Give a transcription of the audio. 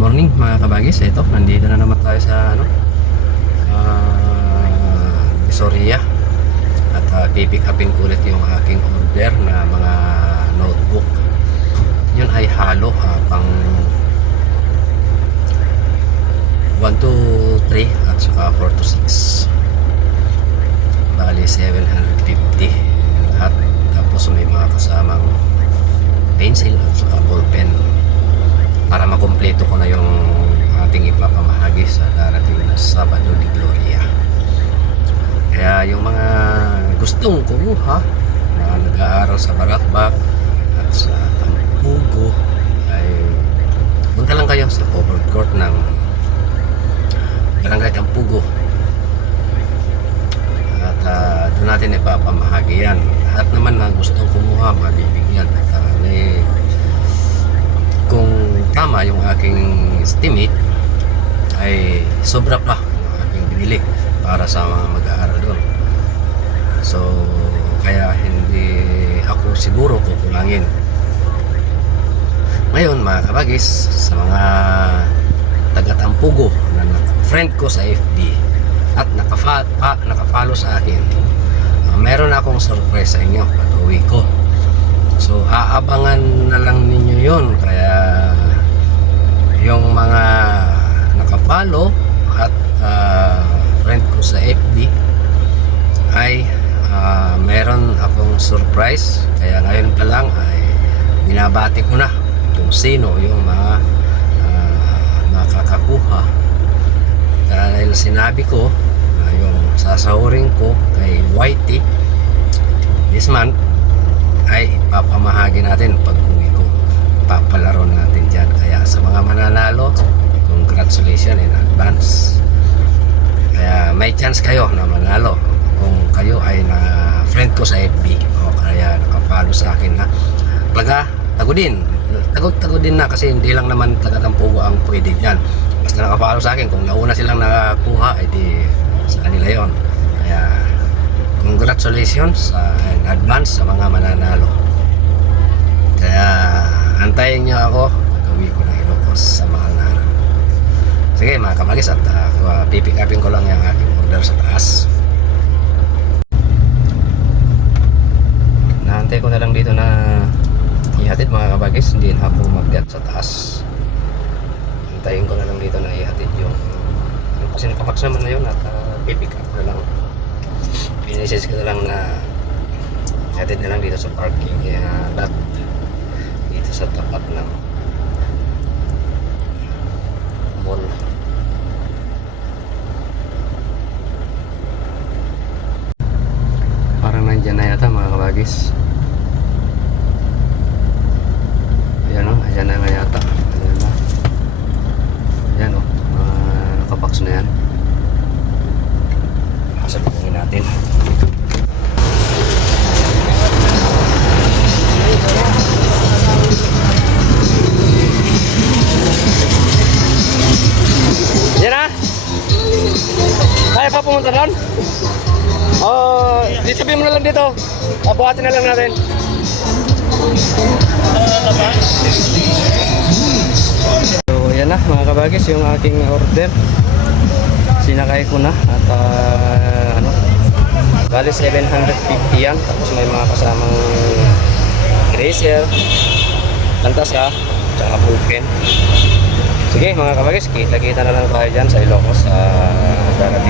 morning mga kabagis. Ito, nandito na naman tayo sa Visoria. At pipick upin ko ulit yung aking order na mga notebook. Yun ay halo pang 1 to 3 at saka 4 to 6. Bali 750 lahat. Tapos may mga kasamang pencil at saka ballpen para makumpleto ko na yung ating ipapamahagi sa darating na Sabado de Gloria. Kaya yung mga gustong kumuha na nag-aaral sa Barakbak at sa Tampugo ay punta lang kayo sa covered court ng Barangay Tampugo at doon natin ipapamahagi yan. Lahat naman na gustong kumuha mabibigyan at kung tama yung aking estimate ay sobra pa yung aking binili para sa mga mag-aaral doon. So kaya hindi ako siguro kukulangin. Ngayon mga kabagis, sa mga taga-Tampugo na friend ko sa FB at naka-follow sa akin, meron akong surprise sa inyo pag-uwi ko. So aabangan na lang ninyo yon. Kaya yung mga naka-follow at friend ko sa FB ay meron akong surprise. Kaya ngayon pa lang ay binabati ko na kung sino yung mga makakakuha. Dahil sinabi ko na yung sasahurin ko kay Whitey this month ay papamahagi natin pag uwi ko. Papalaro natin dyan. Kaya sa mga mananalo, congratulations in advance. Kaya may chance kayo na manalo kung kayo ay na friend ko sa FB o kaya nakapalo sa akin na tago din na, kasi hindi lang naman taga-Tampugo ang pwede dyan. Basta nakapalo sa akin, kung nauna silang nakakuha ay di sa kanila yon. Kaya congratulations in advance sa mga mananalo. Kaya antayin nyo ako pag-uwi ko ng Ilocos sa mahal na araw. Sige mga kamagis, at pipick upin ko lang yung aking order sa taas. Naantay ko na lang dito na ihatid mga kabagis, hindi na ako mag-get sa taas. Antayin ko na lang dito na ihatid yung kasi nakapax naman na yun at pipick up na lang. Pinisis ko na lang na ihatid na lang dito sa parking lot dito sa tapat ng mall. Parang nandyan na yata mga kabagis. Ayan o, ayan na nga yata. Ayan na. Ayan o, nakabox na yan. Sabihin natin. Yan na? Kaya pa pumunta doon? Sabihin mo na lang dito. Buhatin na lang natin. So yan na mga kabagis, yung aking order sinakay ko na at bali 750 yan. Tapos may mga kasamang eraser, lantaska, tsaka ballpen. Sige mga kabagis, kita na lang tayo dyan sa Ilocos sa darating